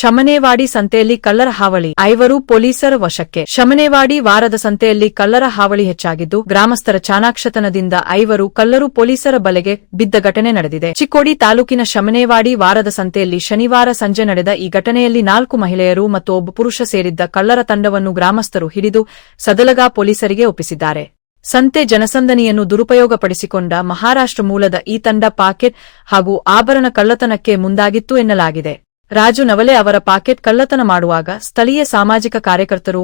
ಶಮನೇವಾಡಿ ಸಂತೆಯಲ್ಲಿ ಕಳ್ಳರ ಹಾವಳಿ, 5 ಪೊಲೀಸರ ವಶಕ್ಕೆ. ಶಮನೇವಾಡಿ ವಾರದ ಸಂತೆಯಲ್ಲಿ ಕಳ್ಳರ ಹಾವಳಿ ಹೆಚ್ಚಾಗಿದ್ದು, ಗ್ರಾಮಸ್ಥರ ಚಾಣಾಕ್ಷತನದಿಂದ 5 ಕಳ್ಳರು ಪೊಲೀಸರ ಬಲೆಗೆ ಬಿದ್ದ ಘಟನೆ ನಡೆದಿದೆ. ಚಿಕ್ಕೋಡಿ ತಾಲೂಕಿನ ಶಮನೇವಾಡಿ ವಾರದ ಸಂತೆಯಲ್ಲಿ ಶನಿವಾರ ಸಂಜೆ ನಡೆದ ಈ ಘಟನೆಯಲ್ಲಿ 4 ಮಹಿಳೆಯರು ಮತ್ತು ಒಬ್ಬ ಪುರುಷ ಸೇರಿದ್ದ ಕಳ್ಳರ ತಂಡವನ್ನು ಗ್ರಾಮಸ್ಥರು ಹಿಡಿದು ಸದಲಗಾ ಪೊಲೀಸರಿಗೆ ಒಪ್ಪಿಸಿದ್ದಾರೆ. ಸಂತೆ ಜನಸಂದಣಿಯನ್ನು ದುರುಪಯೋಗಪಡಿಸಿಕೊಂಡ ಮಹಾರಾಷ್ಟ್ರ ಮೂಲದ ಈ ತಂಡ ಪಾಕೆಟ್ ಹಾಗೂ ಆಭರಣ ಕಳ್ಳತನಕ್ಕೆ ಮುಂದಾಗಿತ್ತು ಎನ್ನಲಾಗಿದೆ. ರಾಜು ನವಲೆ ಅವರ ಪಾಕೆಟ್ ಕಳ್ಳತನ ಮಾಡುವಾಗ ಸ್ಥಳೀಯ ಸಾಮಾಜಿಕ ಕಾರ್ಯಕರ್ತರು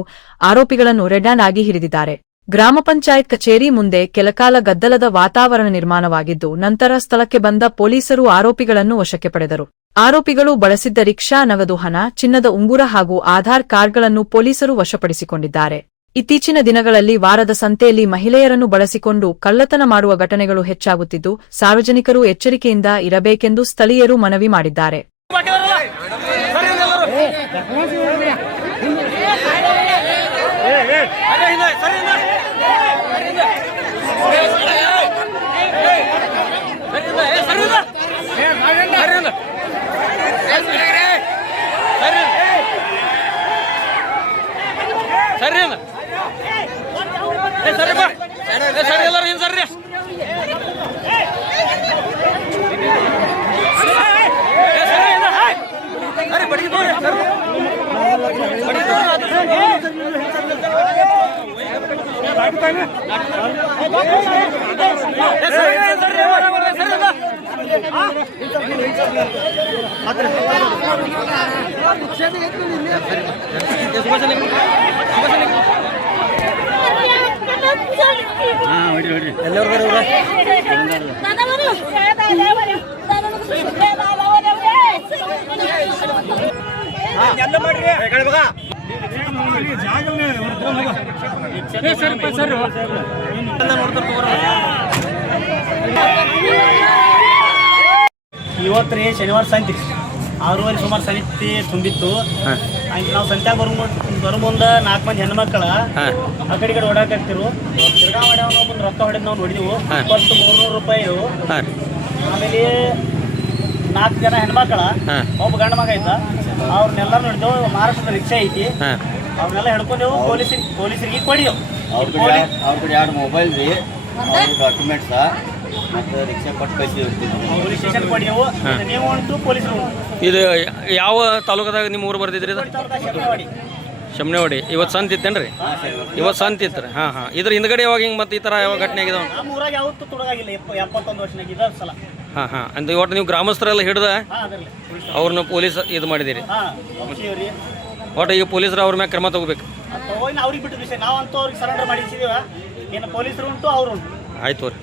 ಆರೋಪಿಗಳನ್ನು ರೆಡ್ ಹ್ಯಾಂಡ್ ಆಗಿ ಹಿಡಿದಿದ್ದಾರೆ. ಗ್ರಾಮ ಪಂಚಾಯತ್ ಕಚೇರಿ ಮುಂದೆ ಕೆಲಕಾಲ ಗದ್ದಲದ ವಾತಾವರಣ ನಿರ್ಮಾಣವಾಗಿದ್ದು, ನಂತರ ಸ್ಥಳಕ್ಕೆ ಬಂದ ಪೊಲೀಸರು ಆರೋಪಿಗಳನ್ನು ವಶಕ್ಕೆ ಪಡೆದರು. ಆರೋಪಿಗಳು ಬಳಸಿದ್ದ ರಿಕ್ಷಾ, ನಗದು ಹಣ, ಚಿನ್ನದ ಉಂಗುರ ಹಾಗೂ ಆಧಾರ್ ಕಾರ್ಡ್ಗಳನ್ನು ಪೊಲೀಸರು ವಶಪಡಿಸಿಕೊಂಡಿದ್ದಾರೆ. ಇತ್ತೀಚಿನ ದಿನಗಳಲ್ಲಿ ವಾರದ ಸಂತೆಯಲ್ಲಿ ಮಹಿಳೆಯರನ್ನು ಬಳಸಿಕೊಂಡು ಕಳ್ಳತನ ಮಾಡುವ ಘಟನೆಗಳು ಹೆಚ್ಚಾಗುತ್ತಿದ್ದು, ಸಾರ್ವಜನಿಕರು ಎಚ್ಚರಿಕೆಯಿಂದ ಇರಬೇಕೆಂದು ಸ್ಥಳೀಯರು ಮನವಿ ಮಾಡಿದ್ದಾರೆ. ಇವತ್ತು ಶನಿವಾರ ಸಂತೆ 6:30 ಸುಮಾರು ಸಂತೆ ತುಂಬಿತ್ತು. ಹಂಗೆ ನಾವು ಸಂತ್ಯಾಗ ಬರೋ ಮುಂದೆ 4 ಮಂದಿ ಹೆಣ್ಮಕ್ಳ ಆ ಕಡೆ ಓಡಾಕತ್ತಿರು. ತಿರ್ಗಾ ಮಾಡ್ಯಾವ ನಾವು ಮುಂದೆ ರೊಕ್ಕ ಹೊಡೆದು ನಾವು ನೋಡಿದೆವು. 300 ರೂಪಾಯಿ. ಆಮೇಲೆ 4 ಜನ ಹೆಣ್ಮಕ್ಳ, ಒಬ್ಬ ಗಂಡ ಮಗ ಐತ, ಅವ್ರನ್ನೆಲ್ಲ ನೋಡಿದೆವು. ಮಹಾರಾಷ್ಟ್ರದ ರಿಕ್ಷಾ ಐತಿ, ಅವ್ರನ್ನೆಲ್ಲ ಹಿಡ್ಕೊಂಡೆವು. ಪೊಲೀಸರಿಗೆ ಕೊಡಿದೆವು. ಅವ್ರ ಕಡೆ 2 ಮೊಬೈಲ್ ರೀ, ಡಾಕ್ಯುಮೆಂಟ್ಸ ಮತ್ತು ರಿಕ್ಷಾ ಕೊಟ್ಟು ಪೊಲೀಸ್ ಸ್ಟೇಷನ್ ಕೊಡಿದೆವು. ನೀವು ಉಂಟು, ಪೊಲೀಸರು. ಇದು ಯಾವ ತಾಲೂಕದಾಗ ನಿಮ್ಮ ಊರು ಬರ್ತಿದ್ರಿ? ಇದು ಶಮನೇವಾಡಿ. ಇವತ್ತು ಸಂತ ಇತ್ತೇನ್ರಿ? ಇವತ್ತು ಸಂತ ಇತ್ತು. ಹಾಂ. ಇದ್ರ ಹಿಂದ್ಗಡೆ ಯಾವಾಗ ಹಿಂಗೆ ಮತ್ತೆ ಈ ಥರ ಯಾವ ಘಟನೆ ಆಗಿದಾವ? ನಮ್ಮ ಊರಾಗ ಯಾವತ್ತೂ ತೊಡಗಾಗಿಲ್ಲ. 71 ವರ್ಷನಾಗ ಇದ ಸಲ. ಹಾಂ. ಅಂದ್ರೆ ಒಟ್ಟು ನೀವು ಗ್ರಾಮಸ್ಥರೆಲ್ಲ ಹಿಡ್ದ ಅವ್ರನ್ನ ಪೊಲೀಸ್ ಇದು ಮಾಡಿದಿರಿ. ಒಟ್ಟು ಈಗ ಪೊಲೀಸರು ಅವ್ರ ಮ್ಯಾಗ ಕ್ರಮ ತಗೋಬೇಕು. ಅವ್ರಿಗೆ ಬಿಟ್ಟು ವಿಷಯ, ನಾವಂತೂ ಅವ್ರಿಗೆ ಸರೆಂಡರ್ ಮಾಡಿಸಿದೀವ. ಏನು ಪೊಲೀಸರು ಉಂಟು, ಅವರು ಉಂಟು. ಆಯ್ತು ರೀ.